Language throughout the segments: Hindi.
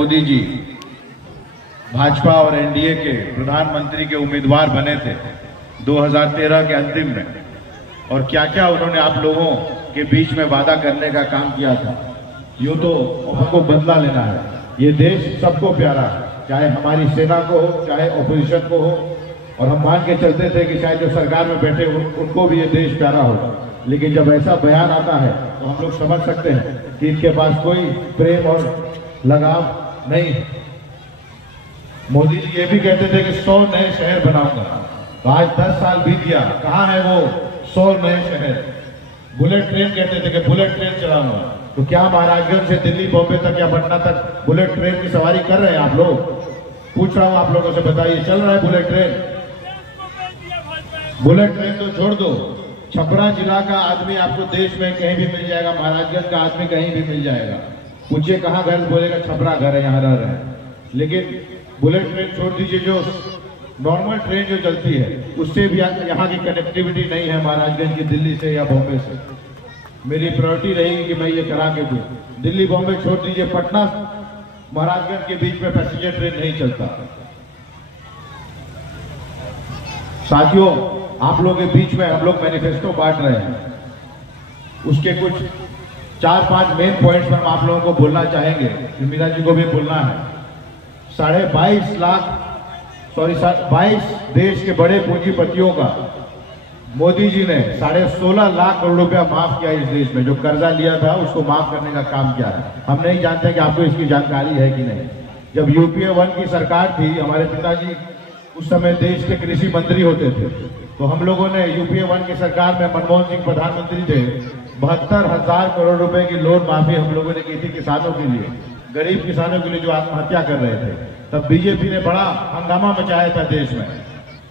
मोदी जी भाजपा और एनडीए के प्रधानमंत्री के उम्मीदवार बने थे 2013 के अंतिम में, और क्या क्या उन्होंने आप लोगों के बीच में वादा करने का काम किया था। यूं तो हमको बदला लेना है। ये देश सबको प्यारा है, चाहे हमारी सेना को हो, चाहे ऑपोजिशन को हो, और हम मान के चलते थे कि शायद जो सरकार में बैठे उनको भी ये देश प्यारा हो। लेकिन जब ऐसा बयान आता है तो हम लोग समझ सकते हैं कि इनके पास कोई प्रेम और लगाव नहीं है। मोदी जी ये भी कहते थे कि 100 नए शहर बनाऊंगा, तो आज 10 साल बीत गया, कहाँ है वो 100 नए शहर। बुलेट ट्रेन कहते थे कि बुलेट ट्रेन चलाऊंगा, तो क्या महाराजगंज से दिल्ली, बॉम्बे तक या पटना तक बुलेट ट्रेन की सवारी कर रहे हैं आप लोग? पूछ रहा हूं आप लोगों से, बताइए चल रहा है बुलेट ट्रेन? बुलेट ट्रेन तो छोड़ दो, छपरा जिला का आदमी आपको देश में कहीं भी मिल जाएगा, महाराजगंज का आदमी कहीं भी मिल जाएगा। पूछिए कहाँ घर, बोलेगा छपरा घर है, यहाँ रह रहे हैं। लेकिन बुलेट ट्रेन छोड़ दीजिए, जो नॉर्मल ट्रेन जो चलती है उससे भी यहाँ की कनेक्टिविटी नहीं है महाराजगंज की दिल्ली से या बॉम्बे से। मेरी प्रायोरिटी रहेगी कि मैं ये करा के दूं। दिल्ली बॉम्बे छोड़ दीजिए, पटना महाराजगंज के बीच में पैसेंजर ट्रेन नहीं चलता। साथियों, आप लोगों के बीच में हम लोग मैनिफेस्टो बांट रहे हैं, उसके कुछ 4-5 मेन पॉइंट्स पर हम आप लोगों को बोलना चाहेंगे, मीरा जी को भी बोलना है। 22 देश के बड़े पूंजीपतियों का मोदी जी ने 16.5 लाख करोड़ रुपया माफ किया इस देश में। जो कर्जा लिया था उसको माफ करने का काम किया है। हम नहीं जानते कि आपको इसकी जानकारी है कि नहीं। जब यूपीए 1 की सरकार थी, हमारे पिताजी उस समय देश के कृषि मंत्री होते थे, तो हम लोगों ने यूपीए 1 की सरकार में, मनमोहन सिंह प्रधानमंत्री थे, 72,000 करोड़ रुपए की लोन माफी हम लोगों ने की थी किसानों के लिए, गरीब किसानों के लिए जो आत्महत्या कर रहे थे। तब बीजेपी ने बड़ा हंगामा मचाया था देश में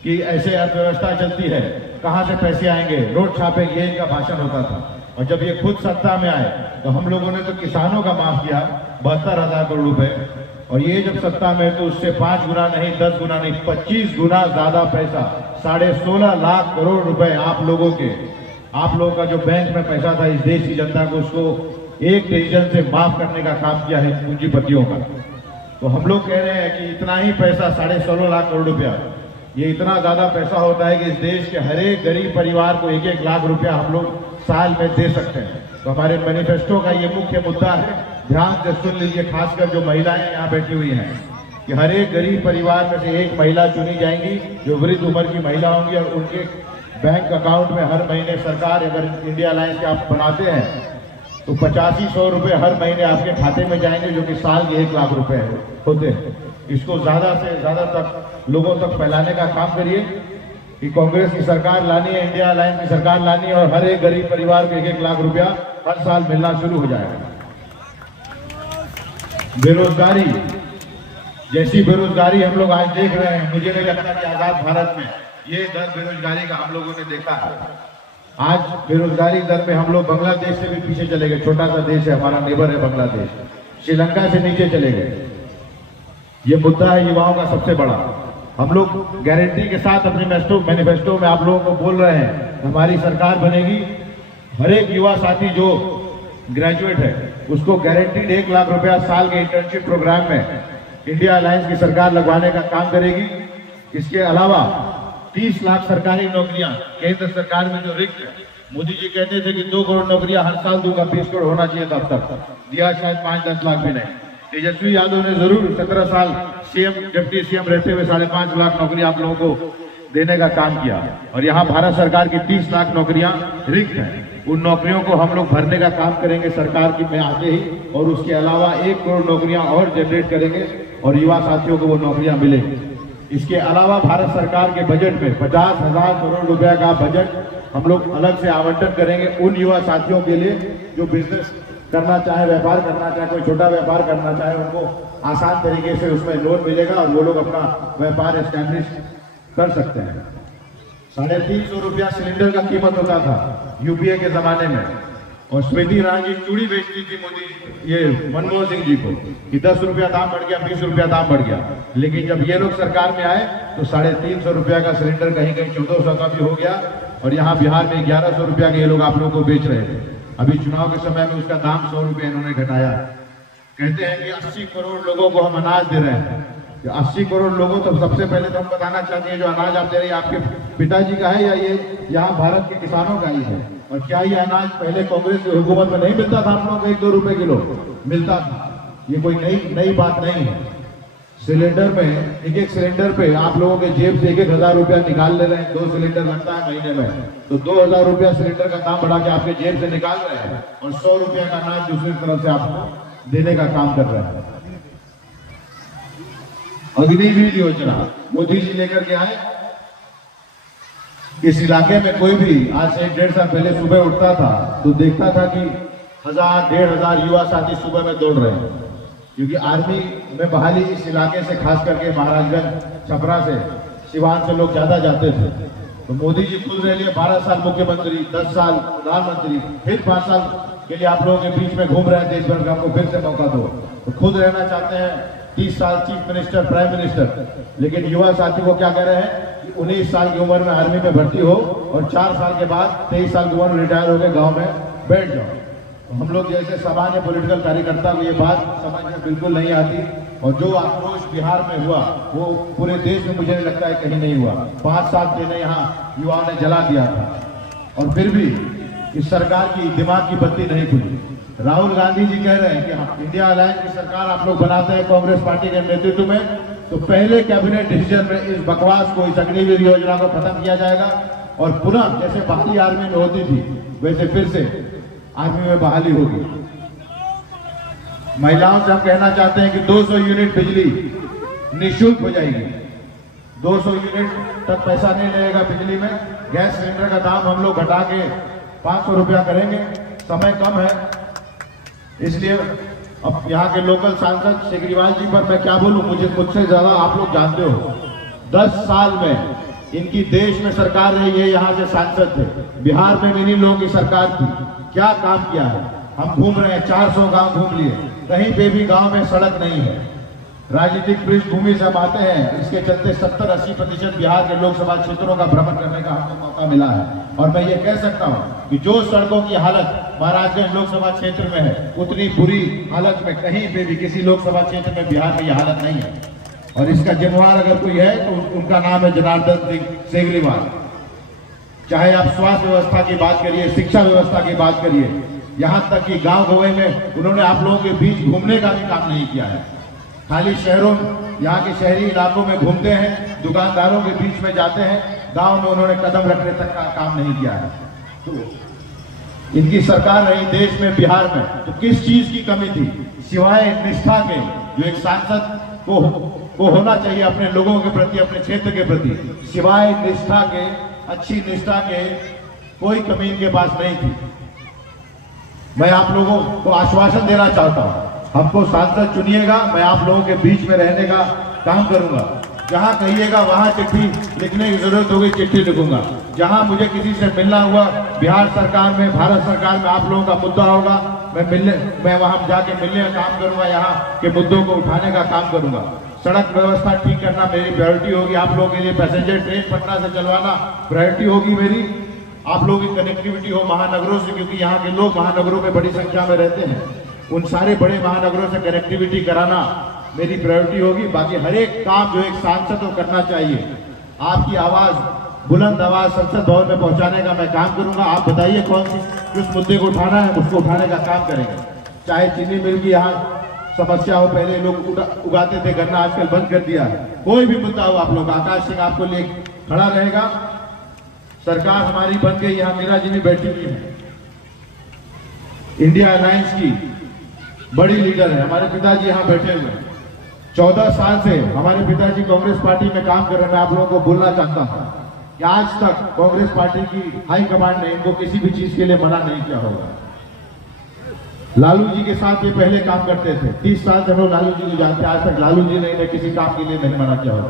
कि ऐसे अर्थव्यवस्था चलती है, कहां से पैसे आएंगे, नोट छापेंगे, ये इनका भाषण होता था। और जब ये खुद सत्ता में आए तो हम लोगों ने तो किसानों का माफ किया 72,000 करोड़ रुपए, और ये जब सत्ता में तो उससे 5 गुना नहीं, 10 गुना नहीं, 25 गुना ज्यादा पैसा, 16.5 लाख करोड़ रुपए आप लोगों का जो बैंक में पैसा था इस देश की जनता को, उसको एक डिसीजन से माफ करने का काम किया है पूंजीपतियों का। तो हम लोग कह रहे हैं कि इतना ही पैसा, 16.5 लाख करोड़ रुपया, ये इतना ज्यादा पैसा होता है कि इस देश के हर एक गरीब परिवार को 1-1 लाख रुपया हम लोग साल में दे सकते हैं। तो हमारे मैनिफेस्टो का ये मुख्य मुद्दा है, ध्यान से सुन लीजिए, खासकर जो महिलाएं यहाँ बैठी हुई हैं, कि हर एक गरीब परिवार में से एक महिला चुनी जाएंगी जो वृद्ध उम्र की महिला होंगी, और उनके बैंक अकाउंट में हर महीने सरकार, अगर इंडिया अलायंस के आप बनाते हैं तो 8500 रुपये हर महीने आपके खाते में जाएंगे, जो कि साल के 1 लाख रुपए होते हैं। इसको ज्यादा से ज्यादा तक लोगों तक फैलाने का काम करिए कि कांग्रेस की सरकार लानी है, इंडिया अलायंस की सरकार लानी है, और हर एक गरीब परिवार को 1-1 लाख रुपया हर साल मिलना शुरू हो जाएगा। बेरोजगारी, जैसी बेरोजगारी हम लोग आज देख रहे हैं, मुझे नहीं लगता कि आजाद भारत में ये दर बेरोजगारी का हम लोगों ने देखा है। आज बेरोजगारी दर में हम लोग बांग्लादेश से भी पीछे चले गए। छोटा सा देश है, हमारा नेबर है बांग्लादेश, श्रीलंका से नीचे चले गए। ये मुद्दा है युवाओं का सबसे बड़ा। हम लोग गारंटी के साथ अपने मैनिफेस्टो में आप लोगों को बोल रहे हैं, हमारी सरकार बनेगी, हर एक युवा साथी जो ग्रेजुएट है उसको गारंटीड 1 लाख रुपया साल के इंटर्नशिप प्रोग्राम में इंडिया अलायंस की सरकार लगवाने का काम करेगी। इसके अलावा 30 लाख सरकारी नौकरियां केंद्र सरकार में जो रिक्त है, मोदी जी कहते थे कि 2 करोड़ नौकरियां हर साल दूंगा, 20 करोड़ होना चाहिए, तब तक दिया शायद 5-10 लाख भी नहीं। तेजस्वी यादव ने जरूर 17 साल सीएम, डिप्टी सीएम रहते हुए 5.5 लाख नौकरी आप लोगों को देने का काम किया, और यहाँ भारत सरकार की 30 लाख नौकरियां रिक्त हैं। उन नौकरियों को हम लोग भरने का काम करेंगे सरकार की में आते ही, और उसके अलावा 1 करोड़ नौकरियां और जनरेट करेंगे और युवा साथियों को वो नौकरियां मिलेंगी। इसके अलावा भारत सरकार के बजट में 50,000 करोड़ रुपया का बजट हम लोग अलग से आवंटन करेंगे उन युवा साथियों के लिए जो बिजनेस करना चाहे, व्यापार करना चाहे, कोई छोटा व्यापार करना चाहे, उनको आसान तरीके से उसमें लोन मिलेगा और वो लोग अपना व्यापार एस्टैब्लिश कर सकते हैं। 350 रुपया सिलेंडर का कीमत होता था यूपीए के जमाने में, और स्मृति ईरानी जी चूड़ी बेचती थी मनमोहन सिंह जी को कि 10 रुपया दाम बढ़ गया, 20 रुपया दाम बढ़ गया। लेकिन जब ये लोग सरकार में आए तो 350 रुपया का सिलेंडर कहीं कहीं 1400 का भी हो गया, और यहाँ बिहार में 1100 रुपया के ये लोग आप लोगों को बेच रहे थे। अभी चुनाव के समय में उसका दाम 100 रुपये इन्होंने घटाया। कहते हैं कि 80 करोड़ लोगों को हम अनाज दे रहे हैं। 80 करोड़ लोगों, तो सबसे पहले तो हम बताना चाहते हैं जो अनाज आप दे रहे हैं आपके पिताजी का है या ये यहाँ भारत के किसानों का ही है? और क्या ये अनाज पहले कांग्रेस की हुकूमत में नहीं मिलता था? आप लोगों को 1-2 रुपए किलो मिलता था। ये कोई नई बात नहीं है। सिलेंडर में एक सिलेंडर पे आप लोगों के जेब से 1,000 रुपया निकाल ले रहे हैं। 2 सिलेंडर लगता है महीने में, तो 2,000 रुपया सिलेंडर का दाम बढ़ा के आपके जेब से निकाल रहे हैं और 100 रुपया का अनाज दूसरी तरफ से आपको देने का काम कर रहे हैं। अग्निवीर योजना मोदी जी लेकर के आए। इस इलाके में कोई भी आज से 1-1.5 साल पहले सुबह उठता था तो देखता था कि 1,000-1,500 युवा साथी सुबह में दौड़ रहे हैं, क्योंकि आर्मी में बहाली इस इलाके से, खास करके महाराजगंज, छपरा से, सिवान से लोग ज्यादा जाते थे। तो मोदी जी खुद रह लिए 12 साल मुख्यमंत्री, 10 साल प्रधानमंत्री, फिर 5 साल के लिए आप लोगों के बीच में घूम रहे हैं देश भर का, हमको फिर से मौका दो। तो खुद रहना चाहते हैं 30 साल चीफ मिनिस्टर, प्राइम मिनिस्टर, लेकिन युवा साथी को क्या कह रहे हैं कि 19 साल की उम्र में आर्मी में भर्ती हो और 4 साल के बाद 23 साल की उम्र में रिटायर होकर गाँव में बैठ जाओ। हम लोग जैसे सामान्य पॉलिटिकल कार्यकर्ता को ये बात समझ में बिल्कुल नहीं आती। और जो आक्रोश बिहार में हुआ वो पूरे देश में मुझे लगता है कहीं नहीं हुआ। 5 साल पहले यहाँ युवाओं ने जला दिया था और फिर भी इस सरकार की दिमाग की बत्ती नहीं खुली। राहुल गांधी जी कह रहे हैं कि हाँ, इंडिया अलायंस की सरकार आप लोग बनाते हैं कांग्रेस पार्टी के नेतृत्व में, तो पहले कैबिनेट डिसीजन में इस बकवास को, इस अग्निवीर योजना को खत्म किया जाएगा और पुनः जैसे बाकी आर्मी में होती थी वैसे फिर से आर्मी में बहाली होगी। महिलाओं से हम कहना चाहते हैं कि 200 यूनिट बिजली निःशुल्क हो जाएगी। 200 यूनिट तक पैसा नहीं लगेगा बिजली में। गैस सिलेंडर का दाम हम लोग घटा के 500 रुपया करेंगे। समय कम है, इसलिए अब यहाँ के लोकल सांसद सिग्रीवाल जी पर मैं क्या बोलूं, मुझसे ज्यादा आप लोग जानते हो। 10 साल में इनकी देश में सरकार रही है, यहाँ से सांसद थे। बिहार में भी इन्हीं लोगों की सरकार थी। क्या काम किया है? हम घूम रहे हैं, 400 गांव घूम लिए, कहीं पे भी गांव में सड़क नहीं है। राजनीतिक पृष्ठभूमि से हम आते हैं, इसके चलते 70-80% बिहार के लोकसभा क्षेत्रों का भ्रमण करने का हमको मौका मिला है। और मैं ये कह सकता हूँ कि जो सड़कों की हालत महाराजगंज लोकसभा क्षेत्र में है, उतनी बुरी हालत में कहीं पे भी किसी लोकसभा क्षेत्र में बिहार में यह हालत नहीं है। और इसका जिम्मेवार अगर कोई है तो उनका नाम है जनार्दन सिंह सेगरीवाल। चाहे आप स्वास्थ्य व्यवस्था की बात करिए, शिक्षा व्यवस्था की बात करिए, यहाँ तक कि गांव गंवई में उन्होंने आप लोगों के बीच घूमने का भी काम नहीं किया है। खाली शहरों, यहाँ के शहरी इलाकों में घूमते हैं, दुकानदारों के बीच में जाते हैं, गांव में उन्होंने कदम रखने तक का काम नहीं किया है। तो इनकी सरकार रही देश में, बिहार में, तो किस चीज की कमी थी सिवाय निष्ठा के, जो एक सांसद को होना चाहिए अपने लोगों के प्रति, अपने क्षेत्र के प्रति। सिवाय निष्ठा के, अच्छी निष्ठा के कोई कमी इनके पास नहीं थी। मैं आप लोगों को आश्वासन देना चाहता हूं, हमको सांसद चुनिएगा, मैं आप लोगों के बीच में रहने का काम करूंगा। जहां कहिएगा वहां चिट्ठी लिखने की जरूरत होगी, चिट्ठी लिखूंगा। जहां मुझे किसी से मिलना हुआ, बिहार सरकार में, भारत सरकार में आप लोगों का मुद्दा होगा, मैं वहां जाके मिलने का काम करूंगा, यहाँ के मुद्दों को उठाने का काम करूंगा। सड़क व्यवस्था ठीक करना मेरी प्रायोरिटी होगी। आप लोगों के लिए पैसेंजर ट्रेन पटना से चलवाना प्रायोरिटी होगी मेरी। आप लोगों की कनेक्टिविटी हो महानगरों से, क्योंकि यहाँ के लोग महानगरों में बड़ी संख्या में रहते हैं। उन सारे बड़े महानगरों से कनेक्टिविटी कराना मेरी प्रायोरिटी होगी। बाकी हर एक काम जो एक सांसद को करना चाहिए, आपकी आवाज, बुलंद आवाज संसद भवन में पहुंचाने का मैं काम करूंगा। आप बताइए कौन सी किस मुद्दे को उठाना है, उसको उठाने का काम करेंगे। चाहे चीनी मिल की यहाँ समस्या हो, पहले लोग उगाते थे गन्ना, आजकल बंद कर दिया है। कोई भी मुद्दा हो आप लोग, आकाश सिंह आपको लिए खड़ा रहेगा। सरकार हमारी बन गई, यहाँ मीरा जी भी बैठी हुई है, इंडिया अलायंस की बड़ी लीडर है। हमारे पिताजी यहाँ बैठे हुए हैं, 14 साल से हमारे पिताजी कांग्रेस पार्टी में काम कर रहे हैं। मैं आप लोगों को बोलना चाहता हूँ कि आज तक कांग्रेस पार्टी की हाई कमांड ने इनको किसी भी चीज के लिए मना नहीं किया होगा। लालू जी के साथ ये पहले काम करते थे, 30 साल से हम लोग लालू जी को जानते हैं, आज तक लालू जी ने किसी काम के लिए नहीं मना किया होगा।